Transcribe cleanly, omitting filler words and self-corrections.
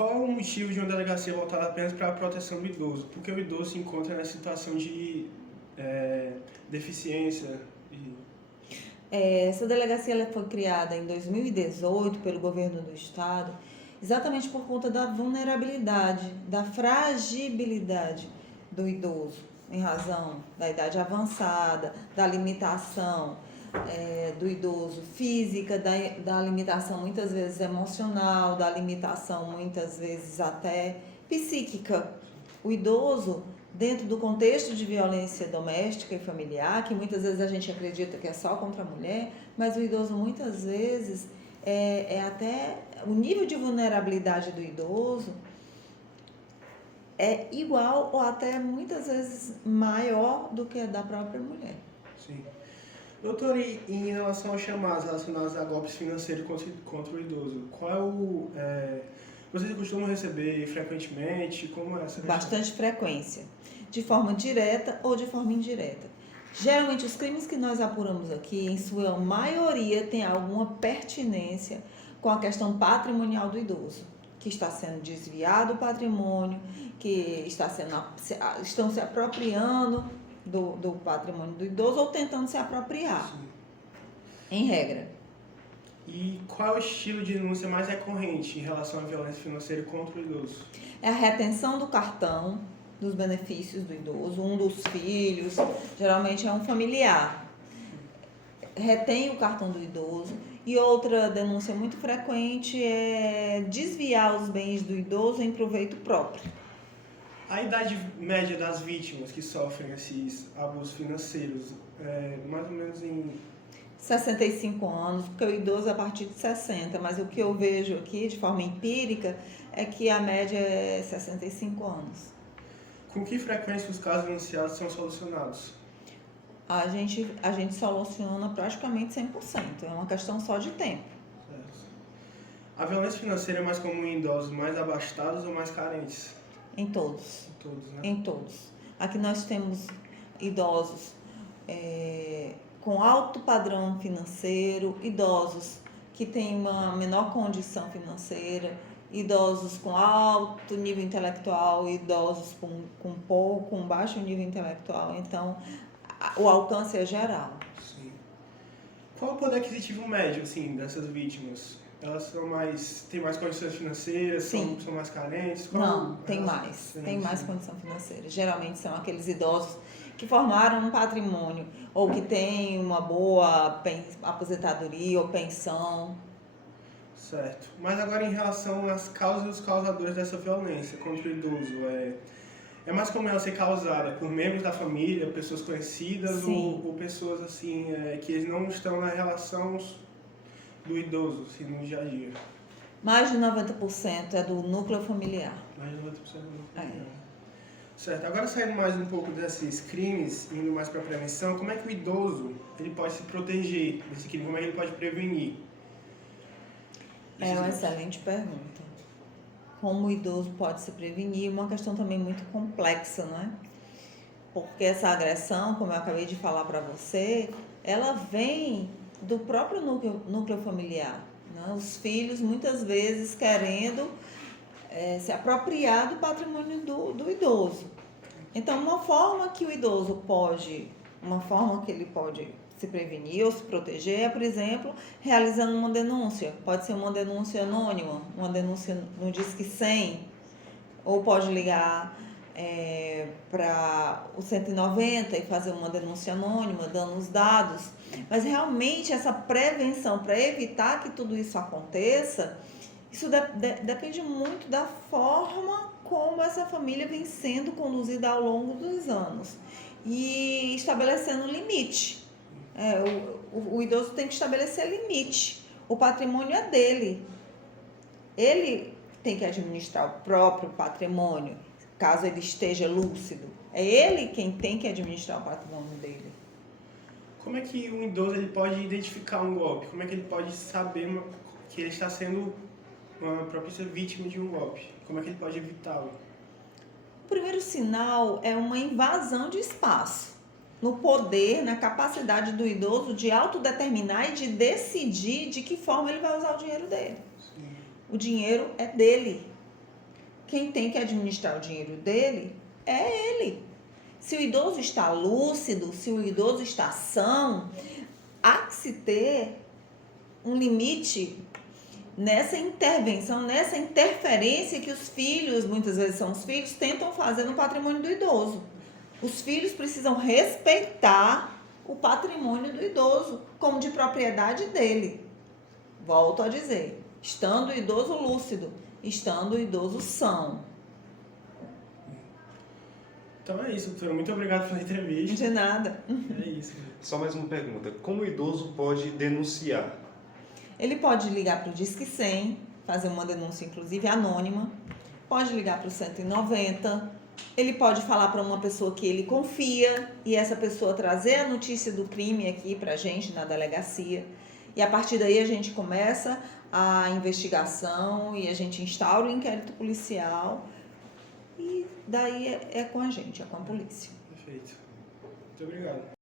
qual é o motivo de uma delegacia voltada apenas para a proteção do idoso? Porque o idoso se encontra nessa situação de deficiência e... Essa delegacia ela foi criada em 2018 pelo governo do estado, exatamente por conta da vulnerabilidade, da fragilidade do idoso, em razão da idade avançada, da limitação do idoso física, da limitação muitas vezes emocional, da limitação muitas vezes até psíquica. O idoso, dentro do contexto de violência doméstica e familiar, que muitas vezes a gente acredita que é só contra a mulher, mas o idoso muitas vezes até o nível de vulnerabilidade do idoso é igual ou até muitas vezes maior do que a da própria mulher. Sim. Doutor, e em relação aos chamados relacionados a golpes financeiros contra o idoso, vocês costumam receber frequentemente? Como é essa questão? Bastante frequência, de forma direta ou de forma indireta. Geralmente os crimes que nós apuramos aqui, em sua maioria, tem alguma pertinência com a questão patrimonial do idoso, que está sendo desviado o patrimônio, que estão se apropriando do patrimônio do idoso ou tentando se apropriar. Sim. Em regra. E qual é o estilo de denúncia mais recorrente em relação à violência financeira contra o idoso? É a retenção do cartão, dos benefícios do idoso, um dos filhos, geralmente é um familiar, retém o cartão do idoso. E outra denúncia muito frequente é desviar os bens do idoso em proveito próprio. A idade média das vítimas que sofrem esses abusos financeiros é mais ou menos em 65 anos, porque o idoso é a partir de 60, mas o que eu vejo aqui de forma empírica é que a média é 65 anos. Com que frequência os casos denunciados são solucionados? A gente soluciona praticamente 100%, é uma questão só de tempo. Certo. A violência financeira é mais comum em idosos mais abastados ou mais carentes? Em todos. Em todos, né? Em todos. Aqui nós temos idosos com alto padrão financeiro, idosos que têm uma menor condição financeira, idosos com alto nível intelectual, idosos com baixo nível intelectual. Então, o alcance é geral. Sim. Qual é o poder aquisitivo médio, assim, dessas vítimas? Elas têm mais condições financeiras, são mais carentes? Não, tem mais condição financeira. Geralmente são aqueles idosos que formaram um patrimônio ou que têm uma boa aposentadoria ou pensão. Certo. Mas agora em relação às causas e os causadores dessa violência contra o idoso, é mais comum ela ser causada por membros da família, pessoas conhecidas ou pessoas assim que eles não estão na relação do idoso, assim, no dia a dia? Mais de 90% é do núcleo familiar. Mais de 90% do núcleo familiar. Certo. Agora saindo mais um pouco desses crimes, indo mais para a prevenção, como é que o idoso ele pode se proteger desse crime? Como é que ele pode prevenir? É uma excelente pergunta. Como o idoso pode se prevenir? Uma questão também muito complexa, né? Porque essa agressão, como eu acabei de falar para você, ela vem do próprio núcleo familiar, né? Os filhos muitas vezes querendo se apropriar do patrimônio do idoso. Então, uma forma que ele pode se prevenir ou se proteger é, por exemplo, realizando uma denúncia. Pode ser uma denúncia anônima, uma denúncia no Disque 100, ou pode ligar para o 190 e fazer uma denúncia anônima, dando os dados. Mas realmente essa prevenção, para evitar que tudo isso aconteça, isso depende muito da forma como essa família vem sendo conduzida ao longo dos anos. E estabelecendo limite. O idoso tem que estabelecer limite. O patrimônio é dele. Ele tem que administrar o próprio patrimônio, caso ele esteja lúcido. É ele quem tem que administrar o patrimônio dele. Como é que um idoso ele pode identificar um golpe? Como é que ele pode saber que ele está sendo uma propícia vítima de um golpe? Como é que ele pode evitá-lo? O primeiro sinal é uma invasão de espaço, no poder, na capacidade do idoso de autodeterminar e de decidir de que forma ele vai usar o dinheiro dele. Sim. O dinheiro é dele. quem tem que administrar o dinheiro dele é ele. Se o idoso está lúcido, se o idoso está são, há que se ter um limite nessa intervenção, nessa interferência que os filhos, muitas vezes são os filhos, tentam fazer no patrimônio do idoso. Os filhos precisam respeitar o patrimônio do idoso como de propriedade dele. Volto a dizer, estando o idoso lúcido, estando o idoso são. Então é isso, doutora. Muito obrigado pela entrevista. De nada. É isso. Só mais uma pergunta. Como o idoso pode denunciar? Ele pode ligar para o Disque 100, fazer uma denúncia, inclusive, anônima. Pode ligar para o 190. Ele pode falar para uma pessoa que ele confia e essa pessoa trazer a notícia do crime aqui para a gente na delegacia. E a partir daí a gente começa a investigação e a gente instaura o inquérito policial. E daí é com a gente, é com a polícia. Perfeito. Muito obrigado.